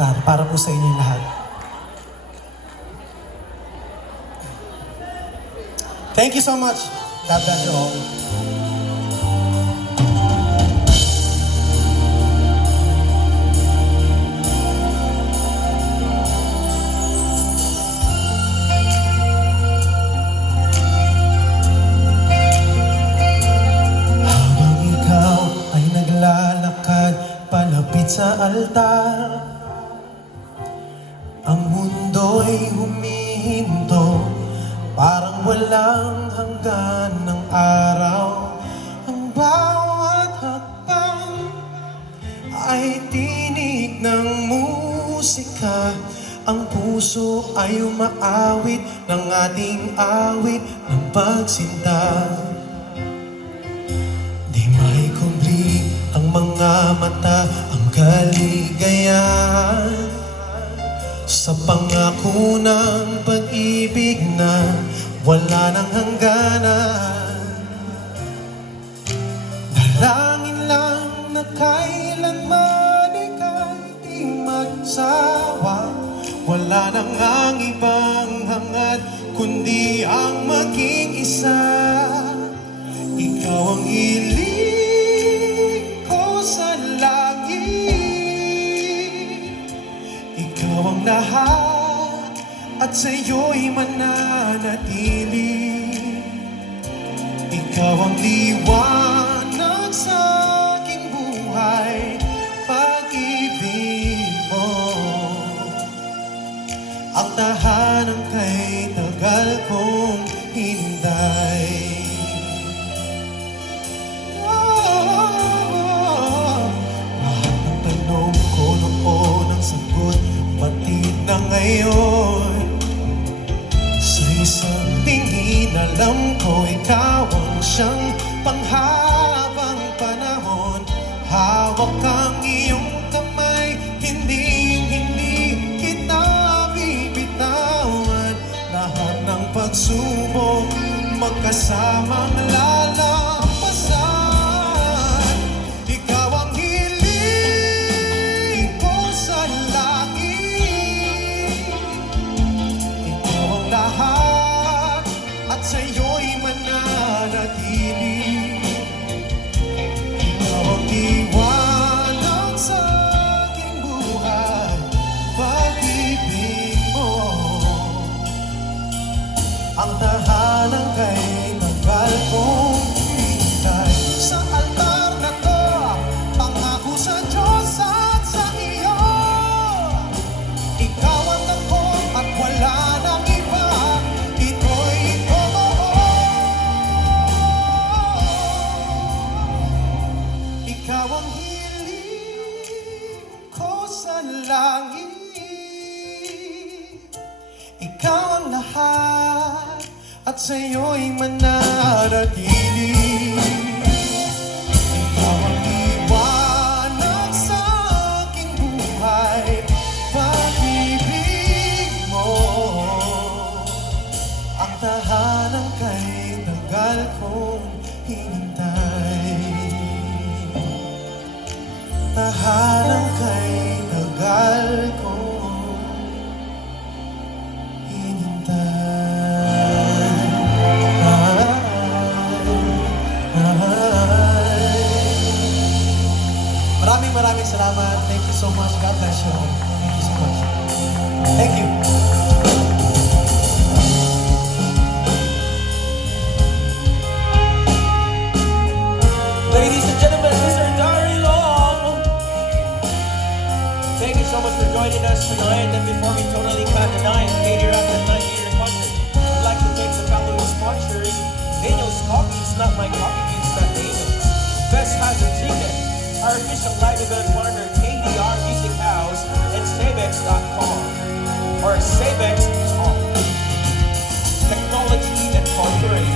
altar para po sa inyong lahat. Thank you so much. God bless you all. Palapit sa altar, ang mundo'y humihinto, parang walang hanggan ng araw. Ang bawat hakbang ay tinig ng musika, ang puso ay umaawit ng ating awit ng pagsinta. Di maikubli ang mga mata, ang kaligayahan sa pangako ng pag-ibig na wala nang hangganan. Dalangin lang na kailanman ika'y di magsawa, wala nang ang ibang hangad kundi ang maging isa. Ikaw ang hiling ang lahat at sa'yo'y mananatili. Ikaw ang liwanag sa aking buhay, pag-ibig mo ang tahanang kay tagal kong hinintay. Lahat ng tanong ko noon ang sagot, pati na ngayon. Sa isang tingin alam ko ikaw ang siyang panghabang panahon. Hawak ang iyong kamay, hindi kita bibitawan. Lahat ng pagsubok magkasamang lalampasan. Ikaw ang hiling ko sa lahat at sa'yo'y mananatili. Ikaw ang liwanag sa aking buhay, pag-ibig mo ang tahanang kay tagal kong hinintay. Sa altar na to, pangako sa Diyos at sa iyo, ikaw ang ako at wala nang iba. Ikaw ang hiling ko sa langit, ikaw ang lahat at sa'yo'y mananatili. Ikaw ang liwanag sa aking buhay, pag-ibig mo ang tahanang kay tagal kong hinintay. Tahanang kay tagal kong hinintay. Maraming salamat. Thank you so much. God bless you. Thank you so much. Thank you. Ladies and gentlemen, Mr. Dari Long. Thank you so much for joining us tonight. And before we totally cut the night, 80 after 90 concert, I'd like to thank the following sponsors: Daniel's Coffee, it's not my coffee, it's not Daniel's. Best Hazard Ticket, our official live event partner, KDR Music House, and Sabex.com, or Sabex.com. Technology Incorporated.